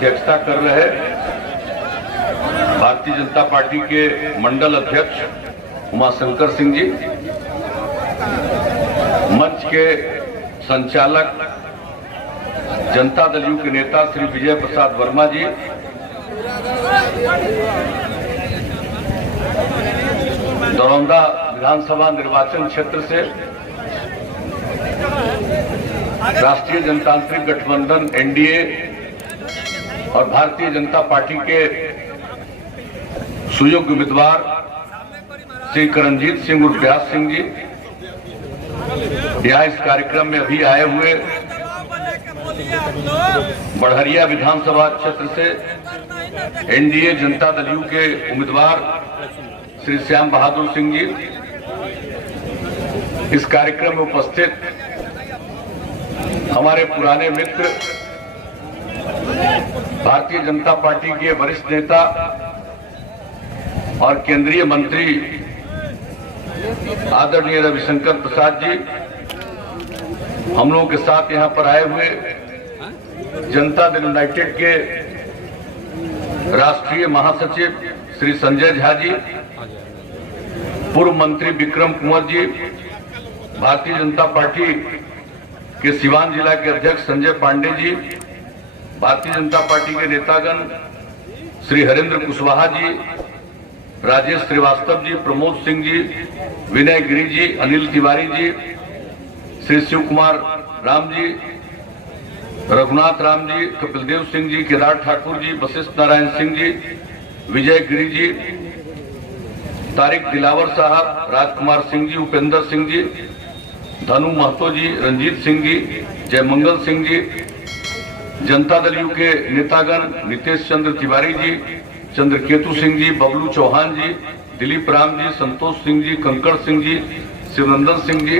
अध्यक्षता कर रहे भारतीय जनता पार्टी के मंडल अध्यक्ष उमाशंकर सिंह जी, मंच के संचालक जनता दल यू के नेता श्री विजय प्रसाद वर्मा जी, दरौंदा विधानसभा निर्वाचन क्षेत्र से राष्ट्रीय जनतांत्रिक गठबंधन एनडीए और भारतीय जनता पार्टी के सुयोग्य उम्मीदवार श्री करणजीत सिंह उर्फ व्यास सिंह जी यहाँ इस कार्यक्रम में अभी आए हुए बढ़हरिया विधानसभा क्षेत्र से एनडीए जनता दल यू के उम्मीदवार श्री श्याम बहादुर सिंह जी, इस कार्यक्रम में उपस्थित हमारे पुराने मित्र भारतीय जनता पार्टी के वरिष्ठ नेता और केंद्रीय मंत्री आदरणीय रविशंकर प्रसाद जी, हम लोगों के साथ यहां पर आए हुए जनता दल यूनाइटेड के राष्ट्रीय महासचिव श्री संजय झा जी, पूर्व मंत्री विक्रम कुंवर जी, भारतीय जनता पार्टी के सिवान जिला के अध्यक्ष संजय पांडे जी, भारतीय जनता पार्टी के नेतागण श्री हरेंद्र कुशवाहा जी, राजेश श्रीवास्तव जी, प्रमोद सिंह जी, विनय गिरी जी, अनिल तिवारी जी, श्री शिव कुमार राम जी, रघुनाथ राम जी, कपिलदेव सिंह जी, केदार ठाकुर जी, वशिष्ठ नारायण सिंह जी, विजय गिरी जी, तारिक दिलावर साहब, राजकुमार सिंह जी, उपेंद्र सिंह जी, धनु महतो जी, रंजीत सिंह जी, जयमंगल सिंह जी, जनता दल यू के नेतागण नितेश चंद्र तिवारी जी, चंद्रकेतु सिंह जी, बबलू चौहान जी, दिलीप राम जी, संतोष सिंह जी, कंकड़ सिंह जी, शिवनंदन सिंह जी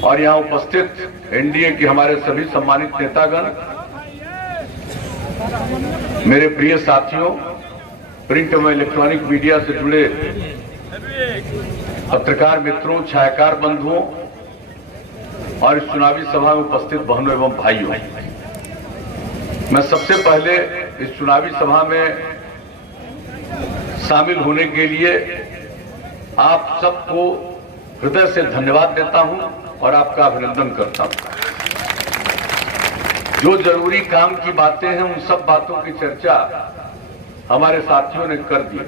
और यहाँ उपस्थित एनडीए के हमारे सभी सम्मानित नेतागण, मेरे प्रिय साथियों, प्रिंट एवं इलेक्ट्रॉनिक मीडिया से जुड़े पत्रकार मित्रों, छायाकार बंधुओं और इस चुनावी सभा में उपस्थित बहनों एवं भाइयों, मैं सबसे पहले इस चुनावी सभा में शामिल होने के लिए आप सबको हृदय से धन्यवाद देता हूं और आपका अभिनंदन करता हूं। जो जरूरी काम की बातें हैं उन सब बातों की चर्चा हमारे साथियों ने कर दी।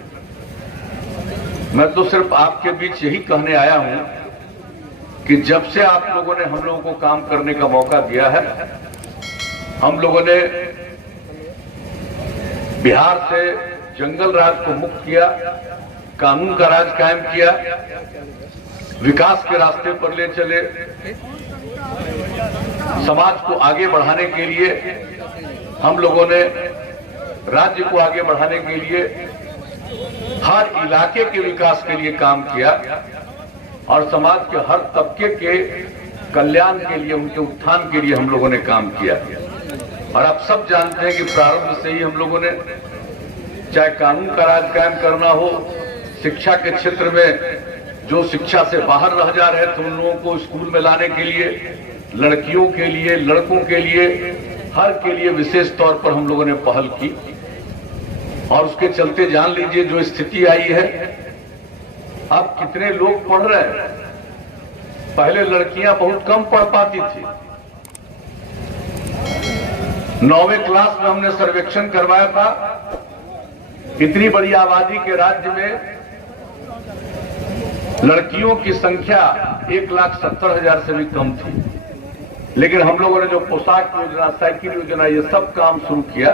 मैं तो सिर्फ आपके बीच यही कहने आया हूं कि जब से आप लोगों ने हम लोगों को काम करने का मौका दिया है, हम लोगों ने बिहार से जंगल राज को मुक्त किया, कानून का राज कायम किया, विकास के रास्ते पर ले चले, समाज को आगे बढ़ाने के लिए हम लोगों ने राज्य को आगे बढ़ाने के लिए हर इलाके के विकास के लिए काम किया और समाज के हर तबके के कल्याण के लिए, उनके उत्थान के लिए हम लोगों ने काम किया। और आप सब जानते हैं कि प्रारंभ से ही हम लोगों ने, चाहे कानून का राज कायम करना हो, शिक्षा के क्षेत्र में जो शिक्षा से बाहर रह जा रहे थे उन लोगों को स्कूल में लाने के लिए, लड़कियों के लिए, लड़कों के लिए, हर के लिए विशेष तौर पर हम लोगों ने पहल की। और उसके चलते जान लीजिए जो स्थिति आई है, अब कितने लोग पढ़ रहे हैं। पहले लड़कियां बहुत कम पढ़ पाती थी। 9वीं क्लास में हमने सर्वेक्षण करवाया था, इतनी बड़ी आबादी के राज्य में लड़कियों की संख्या 1,70,000 से भी कम थी। लेकिन हम लोगों ने जो पोशाक योजना, साइकिल योजना, ये सब काम शुरू किया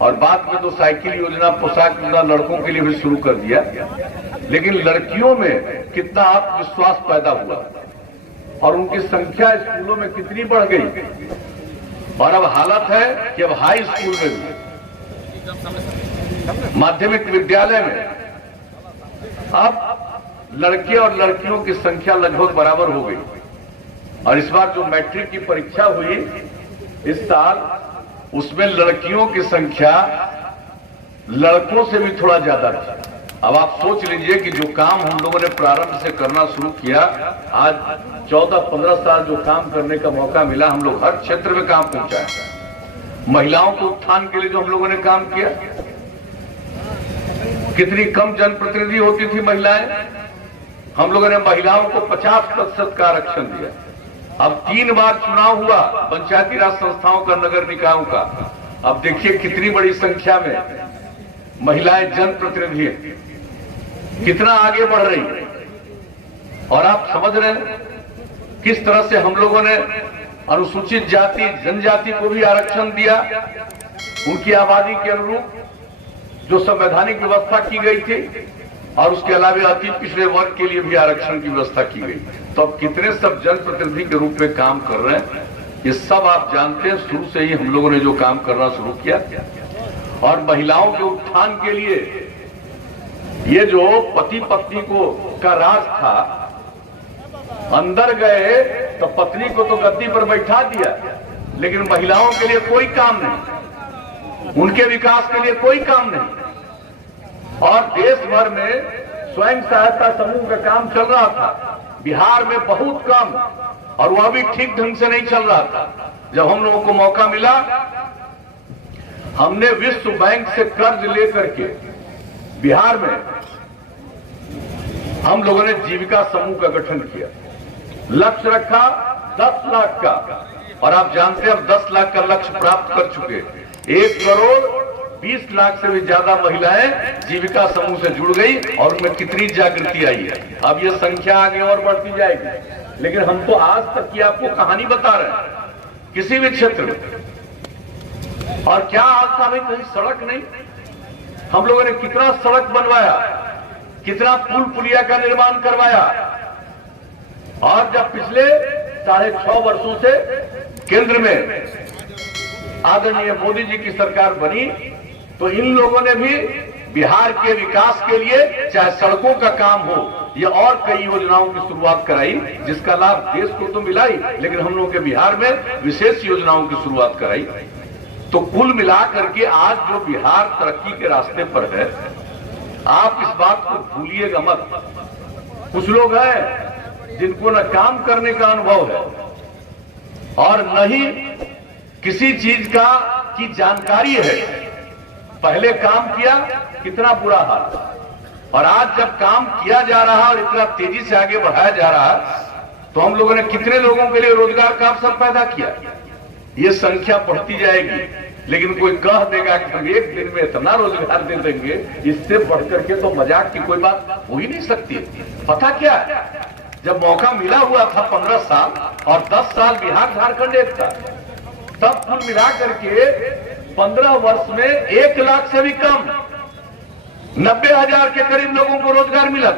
और बाद में तो साइकिल योजना, पोशाक योजना लड़कों के लिए भी शुरू कर दिया। लेकिन लड़कियों में कितना आत्मविश्वास पैदा हुआ और उनकी संख्या स्कूलों में कितनी बढ़ गई। और अब हालत है कि अब हाई स्कूल में भी, माध्यमिक विद्यालय में अब लड़के और लड़कियों की संख्या लगभग बराबर हो गई। और इस बार जो मैट्रिक की परीक्षा हुई इस साल, उसमें लड़कियों की संख्या लड़कों से भी थोड़ा ज्यादा थी। अब आप सोच लीजिए कि जो काम हम लोगों ने प्रारंभ से करना शुरू किया, आज 14-15 साल जो काम करने का मौका मिला, हम लोग हर क्षेत्र में काम पहुंचाए। महिलाओं के उत्थान के लिए जो हम लोगों ने काम किया, कितनी कम जनप्रतिनिधि होती थी महिलाएं, हम लोगों ने महिलाओं को 50% का आरक्षण दिया। अब 3 बार चुनाव हुआ पंचायती राज संस्थाओं का, नगर निकायों का। अब देखिए कितनी बड़ी संख्या में महिलाएं जनप्रतिनिधि कितना आगे बढ़ रही है। और आप समझ रहे हैं किस तरह से हम लोगों ने अनुसूचित जाति जनजाति को भी आरक्षण दिया, उनकी आबादी के अनुरूप जो संवैधानिक व्यवस्था की गई थी, और उसके अलावा अति पिछड़े वर्ग के लिए भी आरक्षण की व्यवस्था की गई। तो अब कितने सब जनप्रतिनिधि के रूप में काम कर रहे हैं, ये सब आप जानते हैं। शुरू से ही हम लोगों ने जो काम करना शुरू किया, और महिलाओं के उत्थान के लिए ये जो पति पत्नी को का राज था, अंदर गए तो पत्नी को तो गद्दी पर बैठा दिया, लेकिन महिलाओं के लिए कोई काम नहीं, उनके विकास के लिए कोई काम नहीं। और देश भर में स्वयं सहायता समूह का काम चल रहा था, बिहार में बहुत कम, और वह भी ठीक ढंग से नहीं चल रहा था। जब हम लोगों को मौका मिला, हमने विश्व बैंक से कर्ज लेकर के बिहार में हम लोगों ने जीविका समूह का गठन किया। लक्ष्य रखा 10 लाख का, और आप जानते हैं अब 10 लाख का लक्ष्य प्राप्त कर चुके। 1 करोड़ 20 लाख से भी ज्यादा महिलाएं जीविका समूह से जुड़ गई, और उनमें कितनी जागृति आई है। अब ये संख्या आगे और बढ़ती जाएगी, लेकिन हम तो आज तक की आपको कहानी बता रहे हैं किसी भी क्षेत्र में। और क्या आज था भाई, कहीं सड़क नहीं। हम लोगों ने कितना सड़क बनवाया, कितना पुल पुलिया का निर्माण करवाया। और जब पिछले 6.5 वर्षों से केंद्र में आदरणीय मोदी जी की सरकार बनी, तो इन लोगों ने भी बिहार के विकास के लिए चाहे सड़कों का काम हो या और कई योजनाओं की शुरुआत कराई, जिसका लाभ देश को तो मिला ही, लेकिन हम लोगों के बिहार में विशेष योजनाओं की शुरुआत कराई। तो कुल मिलाकर के आज जो बिहार तरक्की के रास्ते पर है, आप इस बात को भूलिएगा मत। कुछ लोग हैं जिनको न काम करने का अनुभव है और न ही किसी चीज का की जानकारी है। पहले काम किया, कितना बुरा हाल, और आज जब काम किया जा रहा और इतना तेजी से आगे बढ़ाया जा रहा है, तो हम लोगों ने कितने लोगों के लिए रोजगार का अवसर पैदा किया। ये संख्या बढ़ती जाएगी, लेकिन कोई कह देगा कि हम एक दिन में इतना रोजगार दे देंगे, इससे बढ़कर के तो मजाक की कोई बात हो ही नहीं सकती। पता क्या, जब मौका मिला हुआ था 15 साल और 10 साल बिहार झारखंड एक था, तब कुल मिला करके 15 वर्ष में 1 लाख से भी कम 90,000 के करीब लोगों को रोजगार मिला।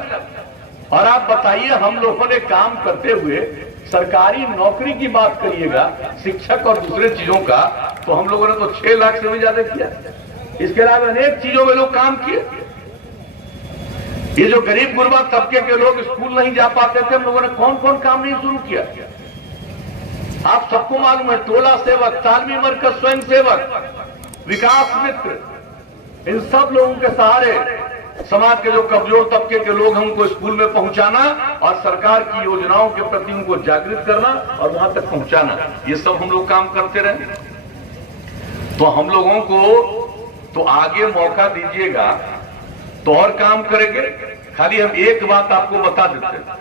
और आप बताइए, हम लोगों ने काम करते हुए सरकारी नौकरी की बात करिएगा, शिक्षक और दूसरे चीजों का, तो हम लोगों ने तो 6 लाख से भी ज्यादा किया। इसके अलावा अनेक चीजों में लोग काम किए। ये जो गरीब गुरबा तबके के लोग स्कूल नहीं जा पाते थे, हम लोगों ने कौन कौन काम नहीं शुरू किया। आप सबको मालूम है, टोला सेवक, तालमी मरकज स्वयं सेवक, विकास मित्र, इन सब लोगों के सहारे समाज के जो कमजोर तबके के लोग हैं उनको स्कूल में पहुंचाना और सरकार की योजनाओं के प्रति उनको जागृत करना और वहां तक पहुंचाना, ये सब हम लोग काम करते रहे। तो हम लोगों को तो आगे मौका दीजिएगा तो और काम करेंगे। खाली हम एक बात आपको बता देते हैं,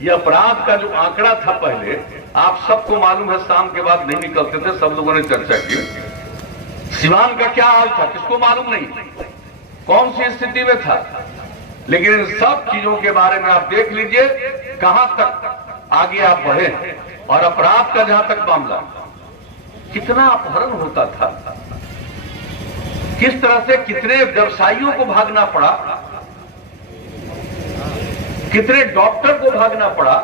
ये अपराध का जो आंकड़ा था पहले, आप सबको मालूम है, शाम के बाद नहीं निकलते थे, सब लोगों ने चर्चा की। सिवान का क्या हाल था किसको मालूम नहीं, कौन सी स्थिति में था। लेकिन इन सब चीजों के बारे में आप देख लीजिए कहां तक आगे आप बढ़े। और अपराध का जहां तक मामला, कितना अपहरण होता था, किस तरह से कितने व्यवसायियों को भागना पड़ा, कितने डॉक्टर को भागना पड़ा,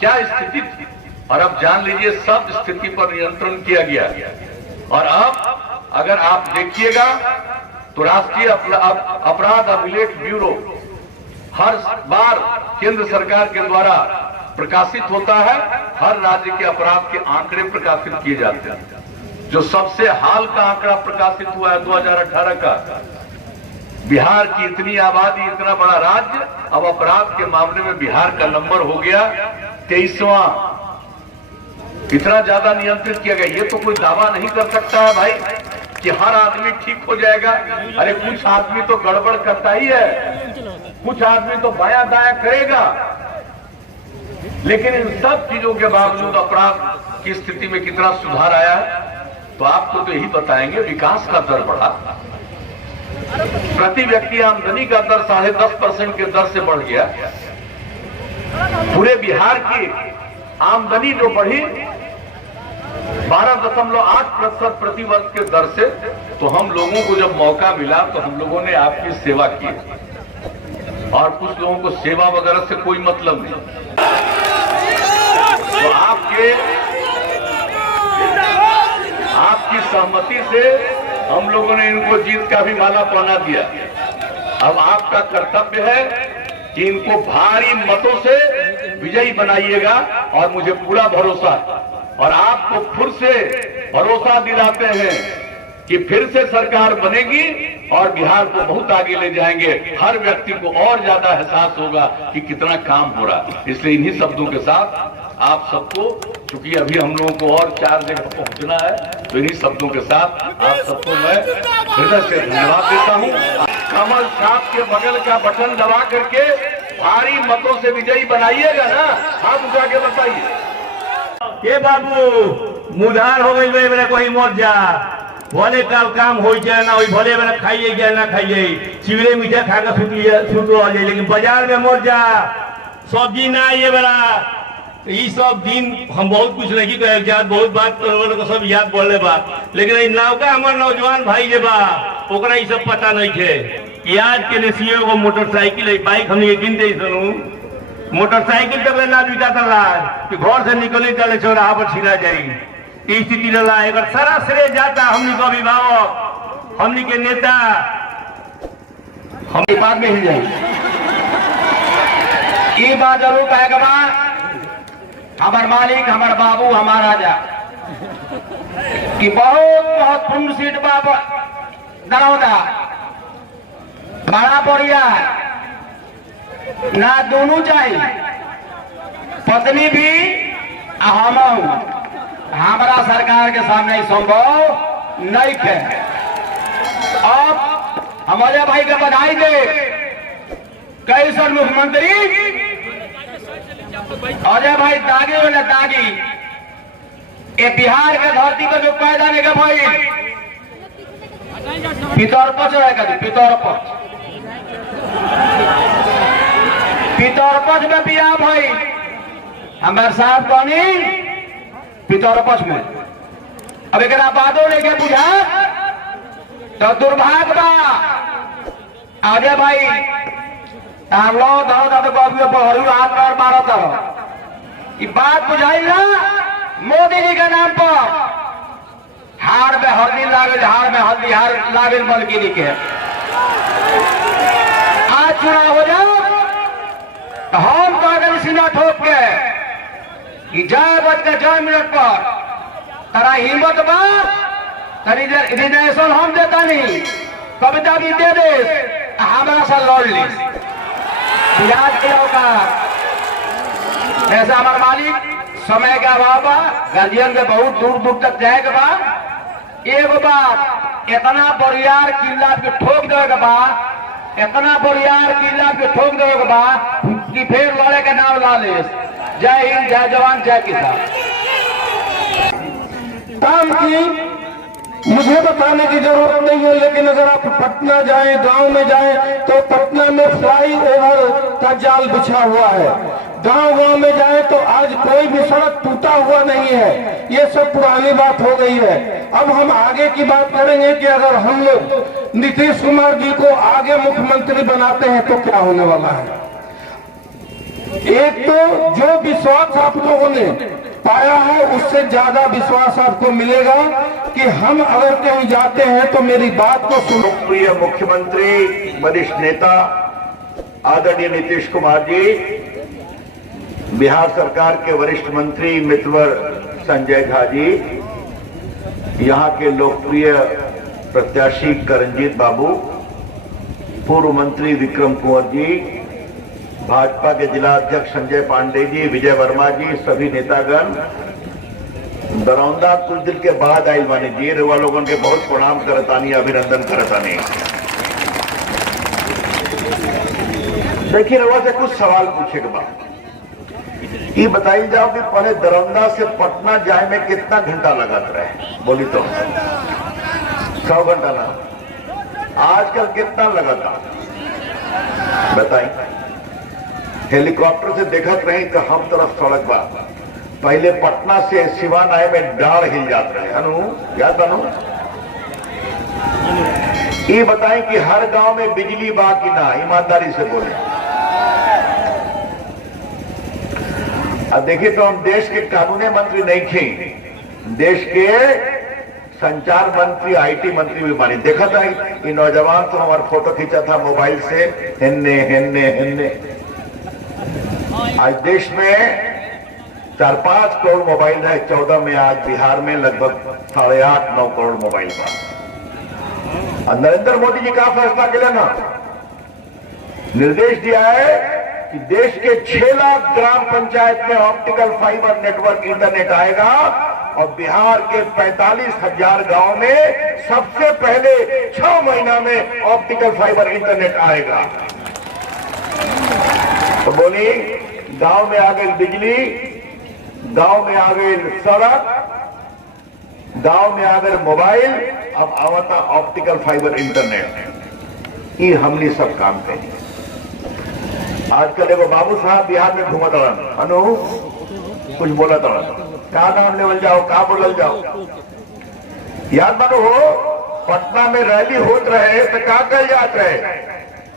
क्या स्थिति थी। और अब जान लीजिए सब स्थिति पर नियंत्रण किया गया। और अब अगर आप देखिएगा तो राष्ट्रीय अपराध अभिलेख ब्यूरो हर बार केंद्र सरकार के द्वारा प्रकाशित होता है। हर राज्य के अपराध के आंकड़े प्रकाशित किए जाते हैं। जो सबसे हाल का आंकड़ा प्रकाशित हुआ है 2018 का, बिहार की इतनी आबादी, इतना बड़ा राज्य, अब अपराध के मामले में बिहार का नंबर हो गया 23वां। इतना ज्यादा नियंत्रित किया गया, ये तो कोई दावा नहीं कर सकता है भाई कि हर आदमी ठीक हो जाएगा। अरे कुछ आदमी तो गड़बड़ करता ही है, कुछ आदमी तो बायां दायां करेगा, लेकिन इन सब चीजों के बावजूद अपराध की स्थिति में कितना सुधार आया है, तो आपको तो यही बताएंगे। विकास का दर बढ़ा, प्रति व्यक्ति आमदनी का दर 10.5% के दर से बढ़ गया। पूरे बिहार की आमदनी जो बढ़ी 12.8% प्रति वर्ष के दर से। तो हम लोगों को जब मौका मिला तो हम लोगों ने आपकी सेवा की, और कुछ लोगों को सेवा वगैरह से कोई मतलब नहीं। तो आपकी सहमति से हम लोगों ने इनको जीत का भी माला पहना दिया। अब आपका कर्तव्य है कि इनको भारी मतों से विजयी बनाइएगा, और मुझे पूरा भरोसा है, और आपको फिर से भरोसा दिलाते हैं कि फिर से सरकार बनेगी और बिहार को बहुत आगे ले जाएंगे। हर व्यक्ति को और ज्यादा एहसास होगा कि कितना काम हो रहा है। इसलिए इन्हीं शब्दों के साथ आप सबको, चूंकि अभी हम लोगों को और 4 जगह पहुंचना है, तो इन्हीं शब्दों के साथ आप सबको मैं हृदय से धन्यवाद देता हूं। कमल छाप के बगल का बटन दबा करके भारी मतों से विजयी बनाइएगा ना, हाथ उठा के बताइए। ये बाबू मुधार हो गई मेरे कोई मत जा, भले काल काम हो जाए ना हो, भले मेरा खाइए जाए ना खाइए, चिवड़े मीठा खाकर सुत हो जाए, लेकिन बाजार में मत जा, सब्जी ना ये बड़ा। ये सब दिन हम बहुत कुछ नहीं कहे जात, बहुत बात तो सब याद बोले बा, लेकिन नौका हमारे नौजवान भाई जे बा ओकरा ये सब पता नहीं थे। आज के लिए को मोटरसाइकिल है, बाइक हमने किन दे सुनू, मोटरसाइकिल तक ना जुटा तला कि घर से निकली चले चौराहा पर छिना जाई स्थिति रहा। एक सारा श्रेय जाता हमने को अभिभावक, हमने के नेता, हम बाद में ही जाए। ये बात जरूर कहेगा बा, हमार मालिक, हमार बाबू, हमार राजा कि बहुत पूर्ण सीट बाबा दरौदा बड़ा बढ़िया ना, दोनों चाहिए, पत्नी भी हम हमारा सरकार के सामने संभव नहीं है। अब हमारे भाई का बधाई दे, कैसन मुख्यमंत्री अजय भाई दागी हो ना दागी, ये बिहार के धरती पर जो पैदा नहीं भाई पितरपच रहेगा, पितरपच में भी आप भाई हमारे साहब कौनी पितरपच में। अब एक बातों लेके बुझा तो दुर्भाग्य बा अजय भाई हम लोग हाथ पैर मारो तो ये बात बुझाई ना। मोदी जी के नाम पर हार में हल्दी लागल, हार में हल्दी हार लागल मलकिनी के। आज चुनाव हो जाओ तो हम तो अगर सीना ठोक के कि जय बज के 6 मिनट पर तारा हिम्मत बा, रिजर्वेशन हम देता नहीं, कविता भी दे दे, हमारा से लड़ ली याद किया होगा। ऐसा हमारे मालिक समय का अभाव बा, गार्जियन के बहुत दूर दूर तक जाएगा बा। एक बात इतना बरियार किला के ठोक देगा बा, इतना बरियार किला के ठोक देगा बा कि फिर लड़े के नाम ला ले। जय हिंद, जय जवान, जय किसान। काम की मुझे बताने की जरूरत नहीं है, लेकिन अगर आप पटना जाएं, गांव में जाएं, तो पटना में फ्लाई ओवर का जाल बिछा हुआ है। गांव में जाएं तो आज कोई भी सड़क टूटा हुआ नहीं है। ये सब पुरानी बात हो गई है। अब हम आगे की बात करेंगे कि अगर हम लोग नीतीश कुमार जी को आगे मुख्यमंत्री बनाते हैं तो क्या होने वाला है। एक तो जो विश्वास आप लोगों ने पाया है उससे ज्यादा विश्वास आपको मिलेगा कि हम अगर कहीं जाते हैं तो मेरी बात को सुनो। प्रिय मुख्यमंत्री, वरिष्ठ नेता आदरणीय नीतीश कुमार जी, बिहार सरकार के वरिष्ठ मंत्री मितवर संजय झा जी, यहाँ के लोकप्रिय प्रत्याशी करणजीत बाबू, पूर्व मंत्री विक्रम कुंवर जी, भाजपा के जिला अध्यक्ष संजय पांडे जी, विजय वर्मा जी, सभी नेतागण, दरौंदा कुछ दिन के बाद आयल माने जी रेवा लोगों के बहुत प्रणाम करतानी, अभिनंदन करतानी। देखिए रेवा से कुछ सवाल पूछे के बाद ये बताइए जाओ कि पहले दरौंदा से पटना जाए में कितना घंटा लगत रहे? बोली तो 100 घंटा ना, आजकल कितना लगाता बताइए। हेलीकॉप्टर से देखत रहे तो हम तरफ सड़क बा, पहले पटना से सिवान आए में डाढ़ हिल जात रहे, अनु याद बनो। ये बताएं कि हर गांव में बिजली बा कि ना, ईमानदारी से बोले। अब देखिए तो हम देश के कानूनी मंत्री नहीं थे, देश के संचार मंत्री, आईटी मंत्री भी मानी। देखा था ये नौजवान तो हमारा फोटो खींचा था मोबाइल से, हिन्ने हिन्ने हिन्ने। आज देश में 4-5 करोड़ मोबाइल है, 14 में आज बिहार में लगभग 8.5-9 करोड़ मोबाइल बा। नरेंद्र मोदी जी का फैसला के लिए ना निर्देश दिया है कि देश के 6 लाख ग्राम पंचायत में ऑप्टिकल फाइबर नेटवर्क इंटरनेट आएगा और बिहार के 45,000 गांव में सबसे पहले 6 महीना में ऑप्टिकल फाइबर इंटरनेट आएगा। तो बोली गांव में आ गई बिजली, गांव में आ गई सड़क, गांव में आ गए मोबाइल, अब आवता ऑप्टिकल फाइबर इंटरनेट। ये हमने सब काम करें। आजकल देखो बाबू साहब बिहार में घूमत रहन, अनु कुछ बोला था, का नाम लेवल जाओ, का बोलल जाओ। याद मानो हो पटना में रैली होत रहे तो का कह जात रहे,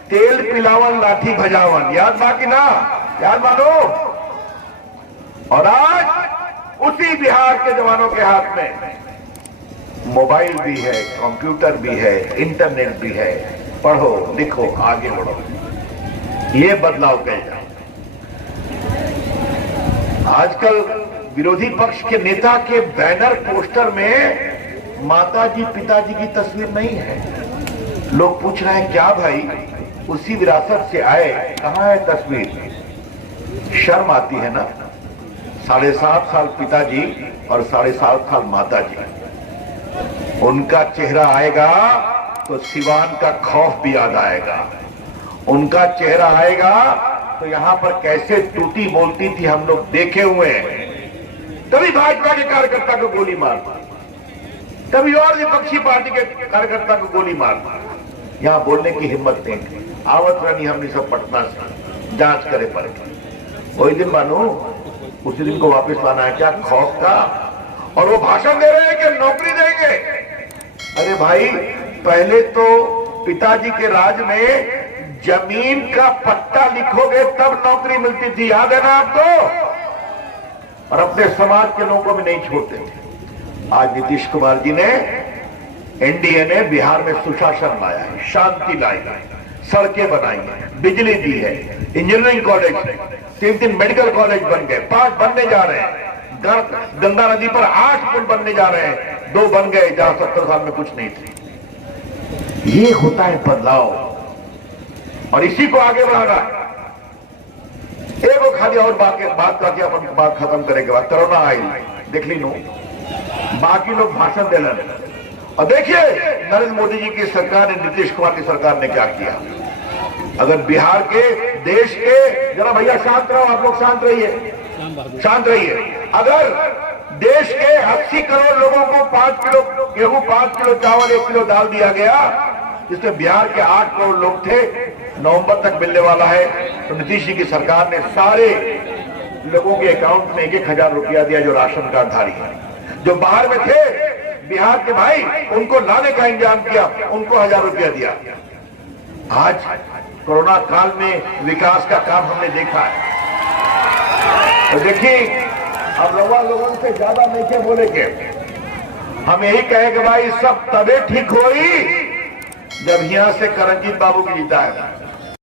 तेल पिलावन लाठी भजावन, याद बाकी ना, याद मानो। और आज उसी बिहार के जवानों के हाथ में मोबाइल भी है, कंप्यूटर भी है, इंटरनेट भी है, पढ़ो लिखो आगे बढ़ो। ये बदलाव कहे जाए। आजकल विरोधी पक्ष के नेता के बैनर पोस्टर में माताजी पिताजी की तस्वीर नहीं है। लोग पूछ रहे हैं क्या भाई, उसी विरासत से आए, कहां है तस्वीर? शर्म आती है ना। 7.5 साल पिताजी और 7.5 साल माताजी, उनका चेहरा आएगा तो सिवान का खौफ भी याद आएगा। उनका चेहरा आएगा तो यहां पर कैसे टूटी बोलती थी हम लोग देखे हुए हैं। कभी भाजपा के कार्यकर्ता को गोली मार, कभी और विपक्षी पार्टी के कार्यकर्ता को गोली मार, यहां बोलने की हिम्मत नहीं। आवत रानी हमने सब पटना से जांच करे पड़े, वही दिन मानो उसी दिन को वापस लाना है क्या खौफ का? और वो भाषण दे रहे हैं कि नौकरी देंगे। अरे भाई पहले तो पिताजी के राज में जमीन का पट्टा लिखोगे तब नौकरी मिलती थी, याद है ना आपको? और अपने समाज के लोगों को भी नहीं छोड़ते थे। आज नीतीश कुमार जी ने, एनडीए ने बिहार में सुशासन लाया है, शांति लाई है, सड़कें बनाई है, बिजली दी है, इंजीनियरिंग कॉलेज, 3 मेडिकल कॉलेज बन गए, 5 बनने जा रहे हैं। गंगा नदी पर 8 पुल बनने जा रहे हैं, 2 बन गए जहां 70 साल में कुछ नहीं थे। ये होता है बदलाव और इसी को आगे बढ़ाना है। एक खाली और बात करके अपन बात खत्म करेंगे। बाद कोरोना आई देख ली नो, बाकी लोग भाषण देना। और देखिए नरेंद्र मोदी जी की सरकार ने, नीतीश कुमार की सरकार ने क्या किया। अगर बिहार के, देश के, जरा भैया शांत रहो, आप लोग शांत रहिए, शांत रहिए। अगर देश के 80 करोड़ लोगों को 5 किलो गेहूं, 5 किलो चावल, 1 किलो दाल दिया गया, जिसमें बिहार के 8 करोड़ लोग थे, नवंबर तक मिलने वाला है, तो नीतीश जी की सरकार ने सारे लोगों के अकाउंट में 1,000 रुपया दिया जो राशन कार्डधारी है। जो बाहर में थे बिहार के भाई, उनको लाने का इंतजाम किया, उनको 1,000 रुपया दिया। आज कोरोना काल में विकास का काम हमने देखा है। तो देखिए अब लोगों से ज्यादा नहीं क्या बोले के, हम यही कहे कि भाई सब तबे ठीक होई जब यहां से करंजीत बाबू की जीता है।